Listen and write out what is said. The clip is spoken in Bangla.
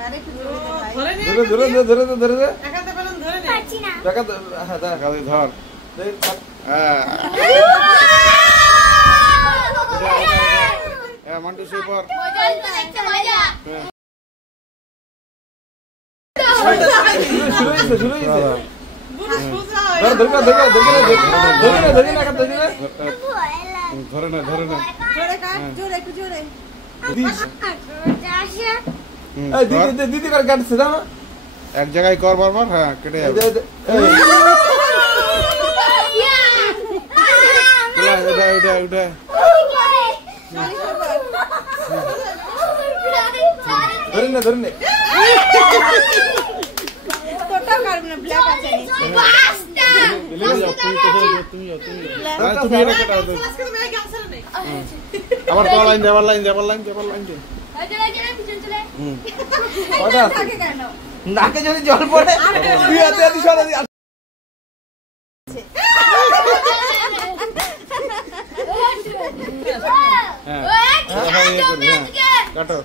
ধরে ধরে ধরে ধরে ধরে ধরে একাতে বলুন ধরে নে পাচ্ছি না দেখা হ্যাঁ ধর হ্যাঁ মন্টু সুপার মজা তো দেখতে মজা শুরু হয়েছে বুড়ো সোজা ধর ধর ধর ধর না ধর না ধরে না জোরে কাট জোরে একটু জোরে দিদি দিদি করে কাটছে না এক জায়গায় কর বারবার হ্যাঁ কেটে যাবে উঠা উঠা ধরে না তোটা কাটবে না ব্ল্যাক আছে তুমি এটা কাটাও আজকে তো মেয়ে ক্যান্সার নেই আবার লাইন দে কটা থাকে কেন নাকে যদি জল পড়ে তুই এত এত সরা দি হ্যাঁ কাটো